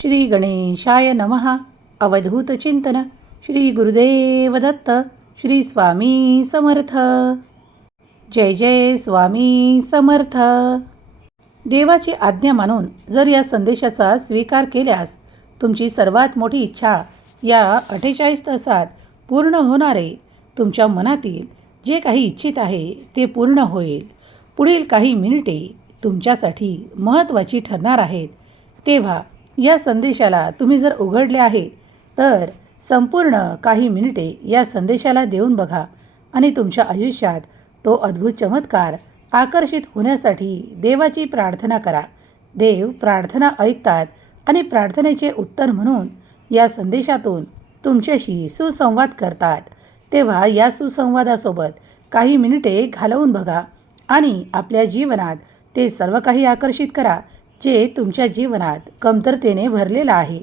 श्री गणेशाय नमः. अवधूत चिंतन. श्री गुरुदेव दत्त. श्री स्वामी समर्थ. जय जय स्वामी समर्थ. देवाची आज्ञा मानून जर या संदेशाचा स्वीकार केल्यास तुमची सर्वात मोठी इच्छा या 48 तासात पूर्ण होणारे, तुमच्या मनातील जे काही इच्छित आहे ते पूर्ण होईल. पुढील काही मिनिटे तुमच्यासाठी महत्त्वाची ठरणार आहेत. तेव्हा या संदेशाला तुम्ही जर उघडले आहे तर संपूर्ण काही मिनिटे या संदेशाला देऊन बघा आणि तुमच्या आयुष्यात तो अद्भुत चमत्कार आकर्षित होण्यासाठी देवाची प्रार्थना करा. देव प्रार्थना ऐकतात आणि प्रार्थनेचे उत्तर म्हणून या संदेशातून तुमच्याशी सुसंवाद करतात. तेव्हा या सुसंवादासोबत काही मिनिटे घालवून बघा आणि आपल्या जीवनात ते सर्व काही आकर्षित करा जे तुमच्या जीवनात कमतरतेने भरलेलं आहे,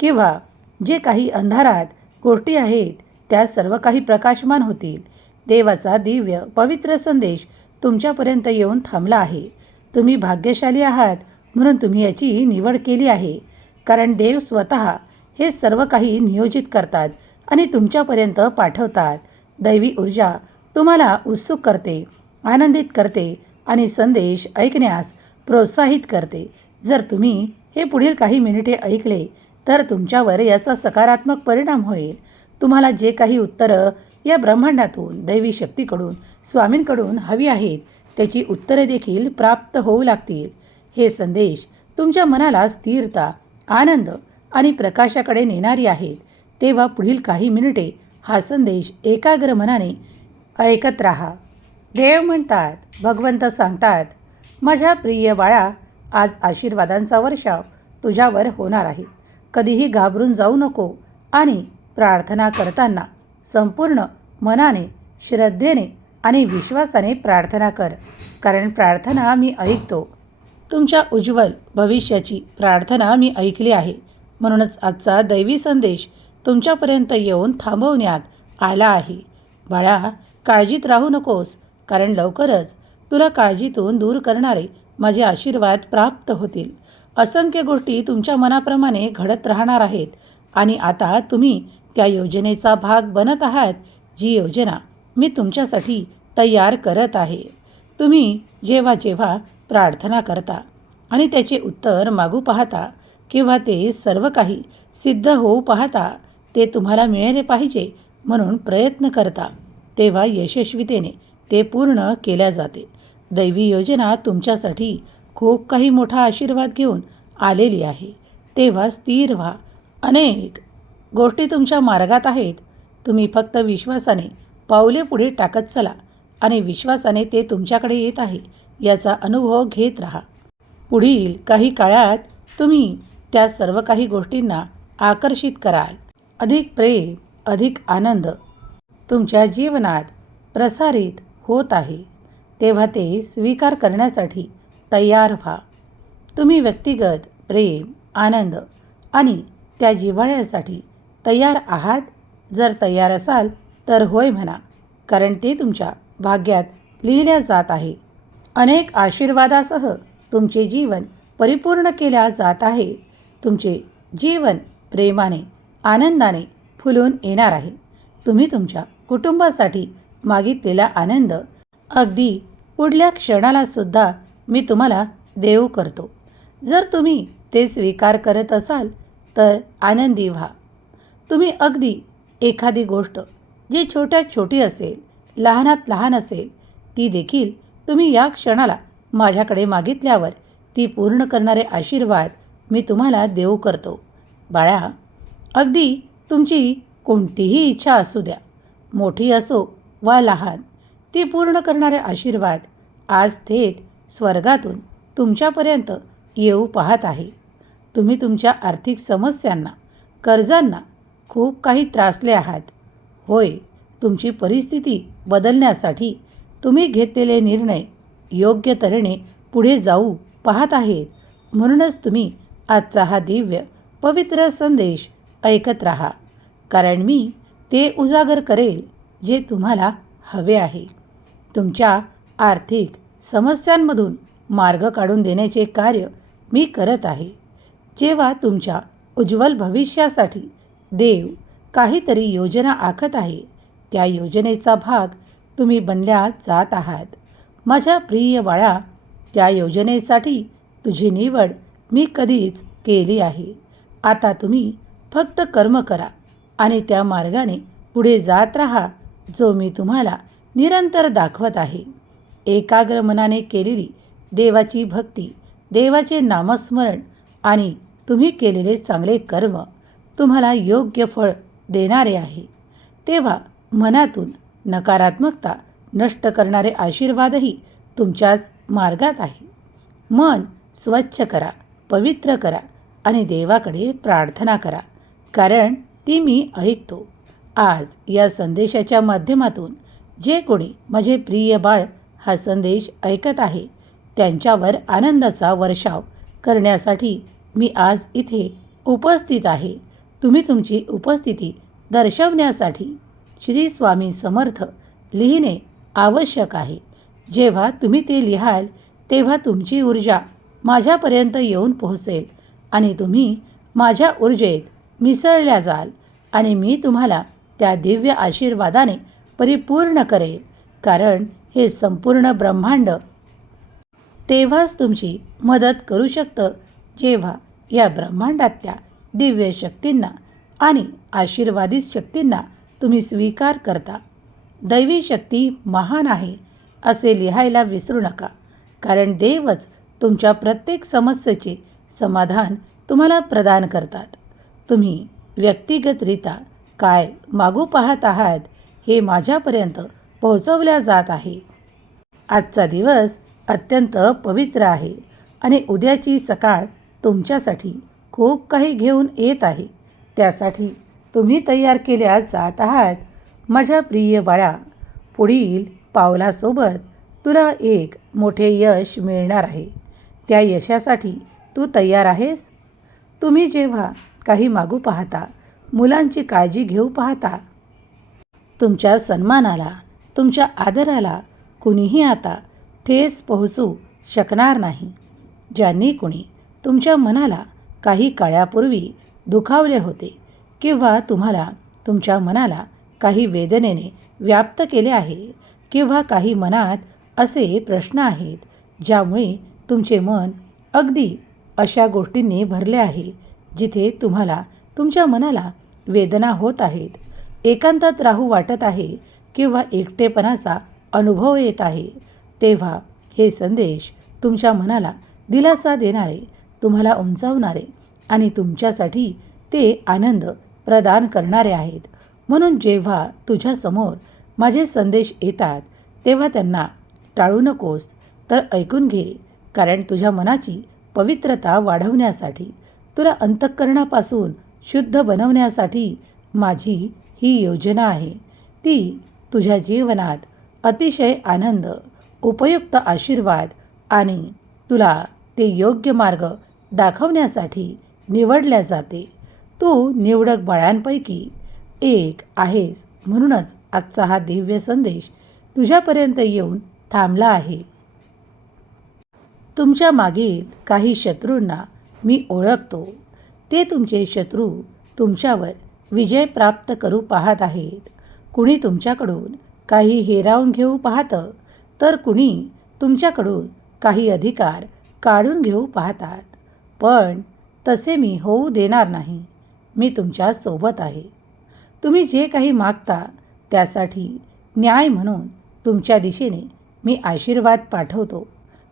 किंवा जे काही अंधारात गोष्टी आहेत त्या सर्व काही प्रकाशमान होतील. देवाचा दिव्य पवित्र संदेश तुमच्यापर्यंत येऊन थांबला आहे. तुम्ही भाग्यशाली आहात म्हणून तुम्ही याची निवड केली आहे, कारण देव स्वतः हे सर्व काही नियोजित करतात आणि तुमच्यापर्यंत पाठवतात. दैवी ऊर्जा तुम्हाला उत्सुक करते, आनंदित करते आणि संदेश ऐकण्यास प्रोत्साहित करते. जर तुम्ही हे पुढील काही मिनिटे ऐकले तर तुमच्यावर याचा सकारात्मक परिणाम होईल. तुम्हाला जे काही उत्तरं या ब्रह्मांडातून, दैवी शक्तीकडून, स्वामींकडून हवी आहेत त्याची उत्तरे देखील प्राप्त होऊ लागतील. हे संदेश तुमच्या मनाला स्थिरता, आनंद आणि प्रकाशाकडे नेणारी आहेत. तेव्हा पुढील काही मिनिटे हा संदेश एकाग्र मनाने ऐकत राहा. देव म्हणतात, भगवंत सांगतात, माझ्या प्रिय बाळा, आज आशीर्वादांचा वर्षाव तुझ्यावर होणार आहे. कधीही घाबरून जाऊ नको आणि प्रार्थना करताना संपूर्ण मनाने, श्रद्धेने आणि विश्वासाने प्रार्थना कर, कारण प्रार्थना मी ऐकतो. तुमच्या उज्ज्वल भविष्याची प्रार्थना मी ऐकली आहे. म्हणूनच आजचा दैवी संदेश तुमच्यापर्यंत येऊन थांबवण्यात आला आहे. बाळा, काळजीत राहू नकोस, कारण लवकरच तुला काळजीतून दूर करणारे माझे आशीर्वाद प्राप्त होतील. असंख्य गोष्टी तुमच्या मनाप्रमाणे घडत राहणार आहेत आणि आता तुम्ही त्या योजनेचा भाग बनत आहात, जी योजना मी तुमच्यासाठी तयार करत आहे. तुम्ही जेव्हा जेव्हा प्रार्थना करता आणि त्याचे उत्तर मागू पाहता, किंवा ते सर्व काही सिद्ध होऊ पाहता, ते तुम्हाला मिळाले पाहिजे म्हणून प्रयत्न करता, तेव्हा यशस्वीतेने ते पूर्ण केल्या जाते. दैवी योजना तुमच्यासाठी खूप काही मोठा आशीर्वाद घेऊन आलेली आहे. तेव्हा स्थिर व्हा. अनेक गोष्टी तुमच्या मार्गात आहेत. तुम्ही फक्त विश्वासाने पावले पुढे टाकत चला आणि विश्वासाने ते तुमच्याकडे येत आहे याचा अनुभव घेत राहा. पुढील काही काळात तुम्ही त्या सर्व काही गोष्टींना आकर्षित कराल. अधिक प्रेम, अधिक आनंद तुमच्या जीवनात प्रसारित होत आहे. तेव्हा ते स्वीकार करण्यासाठी तयार व्हा. तुम्ही व्यक्तिगत प्रेम, आनंद आणि त्या जिव्हाळ्यासाठी तयार आहात. जर तयार असाल तर होय म्हणा, कारण ते तुमच्या भाग्यात लिहिल्या जात आहे. अनेक आशीर्वादासह तुमचे जीवन परिपूर्ण केल्या जात आहे. तुमचे जीवन प्रेमाने, आनंदाने फुलून येणार आहे. तुम्ही तुमच्या कुटुंबासाठी मागितलेला आनंद अगदी पुढल्या क्षणाला सुद्धा मी तुम्हाला देऊ करतो. जर तुम्ही ते स्वीकार करत असाल तर आनंदी व्हा. तुम्ही अगदी एखादी गोष्ट जी छोट्यात छोटी असेल, लहानात लहान असेल, ती देखील तुम्ही या क्षणाला माझ्याकडे मागितल्यावर ती पूर्ण करणारे आशीर्वाद मी तुम्हाला देऊ करतो. बाळा, अगदी तुमची कोणतीही इच्छा असू द्या, मोठी असो वा लहान, ती पूर्ण करणारे आशीर्वाद आज थेट स्वर्गातून तुमच्यापर्यंत येऊ पाहत आहे. तुम्ही तुमच्या आर्थिक समस्यांना, कर्जांना खूप काही त्रासले आहात. होय, तुमची परिस्थिती बदलण्यासाठी तुम्ही घेतलेले निर्णय योग्य तऱ्हेने पुढे जाऊ पाहत आहेत. म्हणूनच तुम्ही आजचा हा दिव्य पवित्र संदेश ऐकत राहा, कारण मी ते उजागर करेल जे तुम्हाला हवे आहे. तुमच्या आर्थिक समस्यांमधून मार्ग काढून देण्याचे कार्य मी करत आहे. जेव्हा तुमच्या उज्ज्वल भविष्यासाठी देव काहीतरी योजना आखत आहे. त्या योजनेचा भाग तुम्ही बनल्या जात आहात. माझ्या प्रिय बाळा, त्या योजनेसाठी तुझी निवड मी कधीच केली आहे. आता तुम्ही फक्त कर्म करा आणि त्या मार्गाने पुढे जात राहा जो मी तुम्हाला निरंतर दाखवत आहे. एकाग्र मनाने केलेली देवाची भक्ती, देवाचे नामस्मरण आणि तुम्ही केलेले चांगले कर्म तुम्हाला योग्य फळ देणारे आहे. तेव्हा मनातून नकारात्मकता नष्ट करणारे आशीर्वादही तुमच्याच मार्गात आहे. मन स्वच्छ करा, पवित्र करा आणि देवाकडे प्रार्थना करा, कारण ती मी ऐकतो. आज या संदेशाच्या माध्यमातून जे कोणी माझे प्रिय बाळ हा संदेश ऐकत आहे त्यांच्यावर आनंदाचा वर्षाव करण्यासाठी मी आज इथे उपस्थित आहे. तुम्ही तुमची उपस्थिती दर्शवण्यासाठी श्री स्वामी समर्थ लिहिणे आवश्यक आहे. जेव्हा तुम्ही ते लिहाल तेव्हा तुमची ऊर्जा माझ्यापर्यंत येऊन पोहोचेल आणि तुम्ही माझ्या ऊर्जेत मिसळल्या जाल आणि मी तुम्हाला त्या दिव्य आशीर्वादाने परिपूर्ण करेल, कारण हे संपूर्ण ब्रह्मांड तेव्हाच तुमची मदत करू शकतं जेव्हा या ब्रह्मांडातल्या दिव्य शक्तींना आणि आशीर्वादित शक्तींना तुम्ही स्वीकार करता. दैवी शक्ती महान आहे असे लिहायला विसरू नका, कारण देवच तुमच्या प्रत्येक समस्येचे समाधान तुम्हाला प्रदान करतात. तुम्ही व्यक्तिगतरित्या काय मागू पाहत आहात हे माझ्यापर्यंत पोहोचवल्या जात आहे. आजचा दिवस अत्यंत पवित्र आहे आणि उद्याची सकाळ तुमच्यासाठी खूप काही घेऊन येत आहे. त्यासाठी तुम्ही तयार केल्या जात आहात. माझ्या प्रिय बाळा, पुढील पावलासोबत तुला एक मोठे यश मिळणार आहे. त्या यशासाठी तू तयार आहेस? तुम्ही जेव्हा काही मागू पाहता, मुलांची काळजी घेऊ पाहता, तुमच्या सन्मानाला, तुमच्या आदराला कुणीही आता ठेच पोहोचू शकणार नाही. ज्यांनी कुणी तुमच्या मनाला काही काळापूर्वी दुखावले होते किंवा तुम्हाला तुमच्या मनाला काही वेदनेने व्याप्त केले आहे किंवा काही मनात असे प्रश्न आहेत ज्यामुळे तुमचे मन अगदी अशा गोष्टींनी भरले आहे जिथे तुम्हाला तुमच्या मनाला वेदना होत आहेत, एकांतात राहू वाटत आहे किंवा एकटेपणाचा अनुभव येत आहे, तेव्हा हे संदेश तुमच्या मनाला दिलासा देणारे, तुम्हाला उंचावणारे आणि तुमच्यासाठी ते आनंद प्रदान करणारे आहेत. म्हणून जेव्हा तुझ्यासमोर माझे संदेश येतात तेव्हा त्यांना टाळू नकोस, तर ऐकून घे, कारण तुझ्या मनाची पवित्रता वाढवण्यासाठी, तुला अंतःकरणापासून शुद्ध बनवण्यासाठी माझी ही योजना आहे. ती तुझ्या जीवनात अतिशय आनंद, उपयुक्त आशीर्वाद आणि तुला ते योग्य मार्ग दाखवण्यासाठी निवडल्या जाते. तू निवडक बाळांपैकी एक आहेस, म्हणूनच आजचा हा दिव्य संदेश तुझ्यापर्यंत येऊन थांबला आहे. तुमच्या मागील काही शत्रूंना मी ओळखतो. ते तुमचे शत्रू तुमच्यावर विजय प्राप्त करू पाहत आहेत. कुणी तुमच्याकडून काही हिरावून घेऊ पाहतं, तर कुणी तुमच्याकडून काही अधिकार काढून घेऊ पाहतात. पण तसे मी होऊ देणार नाही. मी तुमच्या सोबत आहे. तुम्ही जे काही मागता त्यासाठी न्याय म्हणून तुमच्या दिशेने मी आशीर्वाद पाठवतो.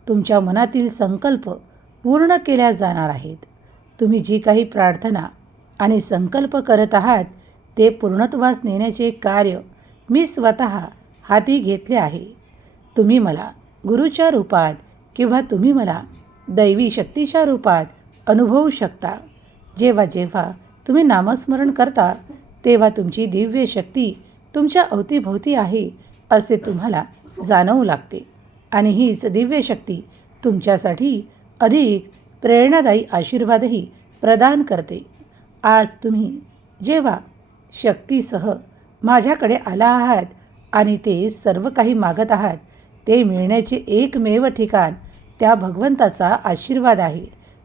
तुमच्या मनातील संकल्प पूर्ण केल्या जाणार आहेत. तुम्ही जी काही प्रार्थना आणि संकल्प करत आहात ते पूर्णत्वास नेण्याचे कार्य मी स्वतः हाती घेतले आहे. तुम्ही मला गुरुच्या रूपात किंवा तुम्ही मला दैवी शक्तीच्या रूपात अनुभवू शकता. जेव्हा जेव्हा तुम्ही नामस्मरण करता तेव्हा तुमची दिव्य शक्ती तुमच्या अवतीभोवती आहे असे तुम्हाला जाणवू लागते आणि हीच दिव्य शक्ती तुमच्यासाठी अधिक प्रेरणादायी आशीर्वादही प्रदान करते. आज तुम्ही जेव्हा शक्तीसह माझ्याकडे आला आहात आणि ते सर्व काही मागत आहात ते मिळण्याचे एकमेव ठिकाण त्या भगवंताचा आशीर्वाद आहे.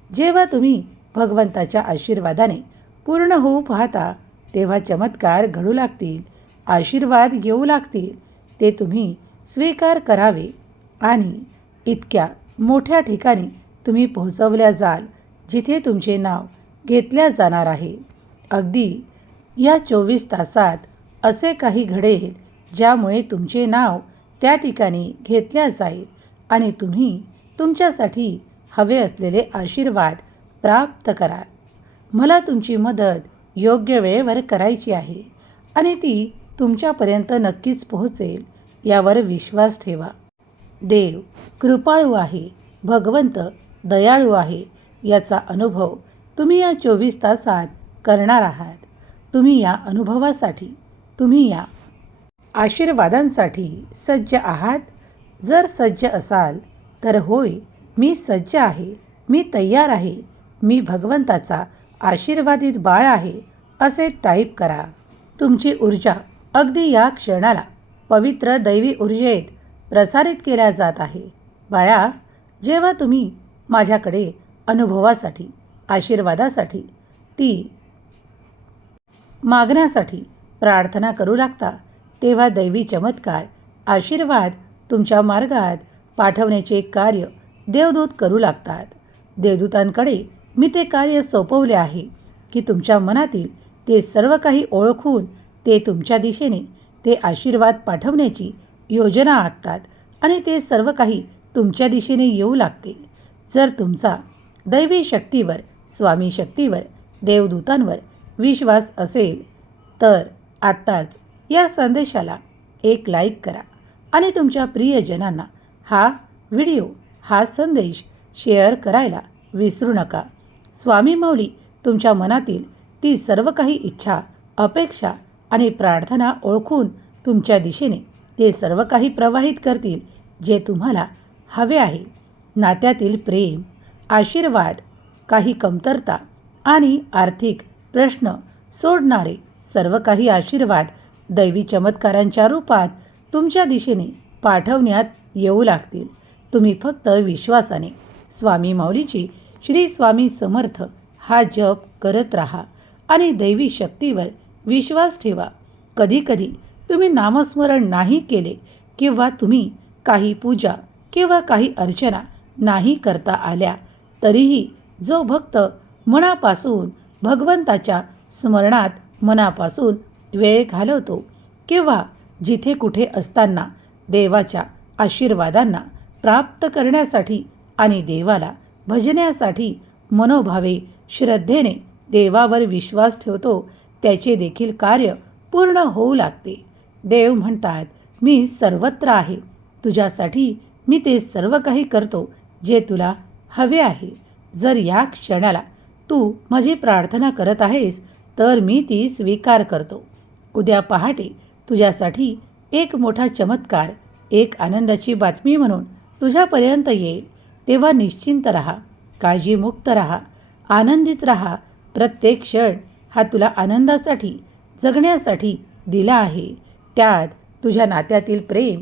जेव्हा तुम्ही भगवंताच्या आशीर्वादाने पूर्ण होऊ पाहता तेव्हा चमत्कार घडू लागतील, आशीर्वाद येऊ लागतील. ते तुम्ही स्वीकार करावे आणि इतक्या मोठ्या ठिकाणी तुम्ही पोहोचवल्या जाल जिथे तुमचे नाव घेतल्या जाणार आहे. अगदी या 24 तासात असे काही घडेल ज्यामुळे तुमचे नाव त्या ठिकाणी घेतल्या जाईल आणि तुम्ही तुमच्यासाठी हवे असलेले आशीर्वाद प्राप्त कराल. मला तुमची मदत योग्य वेळेवर करायची आहे आणि ती तुमच्यापर्यंत नक्कीच पोहोचेल यावर विश्वास ठेवा. देव कृपाळू आहे, भगवंत दयाळू आहे याचा अनुभव तुम्ही या 24 तासात करणार आहात. तुम्ही या अनुभवासाठी, तुम्ही या आशीर्वादांसाठी सज्ज आहात. जर सज्ज असाल तर होय, मी सज्ज आहे, मी तयार आहे, मी भगवंताचा आशीर्वादित बाळ आहे असे टाईप करा. तुमची ऊर्जा अगदी या क्षणाला पवित्र दैवी ऊर्जेत प्रसारित केल्या जात आहे. बाळा, जेव्हा तुम्ही माझ्याकडे अनुभवासाठी, आशीर्वादासाठी, ती मागण्यासाठी प्रार्थना करू लागता तेव्हा दैवी चमत्कार, आशीर्वाद तुमच्या मार्गात पाठवण्याचे कार्य देवदूत करू लागतात. देवदूतांकडे मी ते कार्य सोपवले आहे की तुमच्या मनातील ते सर्व काही ओळखून ते तुमच्या दिशेने ते आशीर्वाद पाठवण्याची योजना आखतात आणि ते सर्व काही तुमच्या दिशेने येऊ लागते. जर तुमचा दैवी शक्तीवर, स्वामी शक्तीवर, देवदूतांवर विश्वास असेल तर आत्ताच या संदेशाला एक लाईक करा आणि तुमच्या प्रियजनांना हा व्हिडिओ, हा संदेश शेअर करायला विसरू नका. स्वामी माऊली तुमच्या मनातील ती सर्व काही इच्छा, अपेक्षा आणि प्रार्थना ओळखून तुमच्या दिशेने ते सर्व काही प्रवाहित करतील जे तुम्हाला हवे आहे. नात्यातील प्रेम, आशीर्वाद, काही कमतरता आणि आर्थिक प्रश्न सोडणारे सर्व काही आशीर्वाद दैवी चमत्कारांच्या रूपात तुमच्या दिशेने पाठवण्यात येऊ लागतील. तुम्ही फक्त विश्वासाने स्वामी माऊलीची श्री स्वामी समर्थ हा जप करत राहा आणि दैवी शक्तीवर विश्वास ठेवा. कधीकधी तुम्ही नामस्मरण नाही केले किंवा तुम्ही काही पूजा किंवा काही अर्चना नाही करता आल्या तरीही जो भक्त मनापासून भगवंताच्या स्मरणात मनापासून वेळ घालवतो किंवा जिथे कुठे असताना देवाच्या आशीर्वादांना प्राप्त करण्यासाठी आणि देवाला भजण्यासाठी मनोभावे श्रद्धेने देवावर विश्वास ठेवतो त्याचे देखील कार्य पूर्ण होऊ लागते. देव म्हणतात, मी सर्वत्र आहे, तुझ्यासाठी मी ते सर्व काही करतो जे तुला हवे आहे. जर या क्षणाला तू माझी प्रार्थना करत आहेस तर मी ती स्वीकार करतो. उद्या पहाटे तुझ्यासाठी एक मोठा चमत्कार, एक आनंदाची बातमी म्हणून तुझ्यापर्यंत येईल. तेव्हा निश्चिंत राहा, काळजीमुक्त राहा, आनंदित राहा. प्रत्येक क्षण हा तुला आनंदासाठी, जगण्यासाठी दिला आहे. त्यात तुझ्या नात्यातील प्रेम,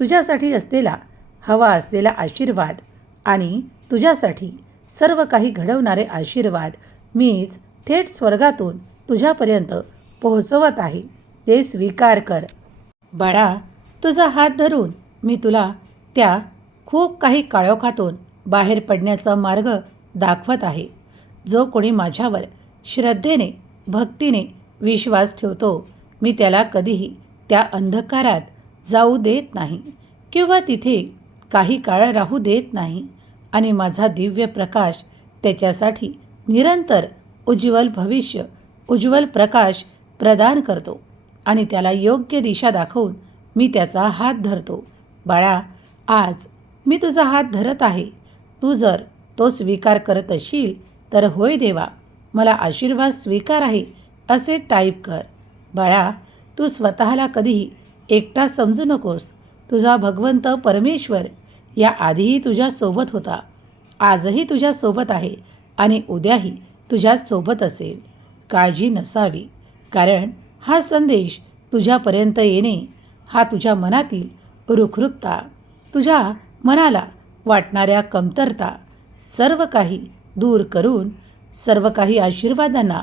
तुझ्यासाठी असलेला हवा असलेला आशीर्वाद आणि तुझ्यासाठी सर्व काही घडवणारे आशीर्वाद मीच थेट स्वर्गातून तुझ्यापर्यंत पोहोचवत आहे. ते स्वीकार कर. बाळा, तुझा हात धरून मी तुला त्या खूप काही काळोखातून बाहेर पडण्याचा मार्ग दाखवत आहे. जो कोणी माझ्यावर श्रद्धेने, भक्तीने विश्वास ठेवतो मी त्याला कधीही त्या अंधकारात जाऊ देत नाही किंवा तिथे काही काळ राहू देत नाही आणि माझा दिव्य प्रकाश त्याच्यासाठी निरंतर उज्ज्वल भविष्य, उज्ज्वल प्रकाश प्रदान करतो आणि त्याला योग्य दिशा दाखवून मी त्याचा हात धरतो. बाळा, आज मी तुझा हात धरत आहे. तू जर तो स्वीकार करत असशील तर होय देवा, मला आशीर्वाद स्वीकार आहे असे टाईप कर. बाळा, तू स्वतःला कधीही एकटा समजू नकोस. तुझा भगवंत परमेश्वर या आधीही तुझ्यासोबत होता, आजही तुझ्यासोबत आहे आणि उद्याही तुझ्यासोबत असेल. काळजी नसावी, कारण हा संदेश तुझ्यापर्यंत येणे हा तुझ्या मनातील रुखरुखता, तुझ्या मनाला वाटणाऱ्या कमतरता सर्व काही दूर करून सर्व काही आशीर्वादांना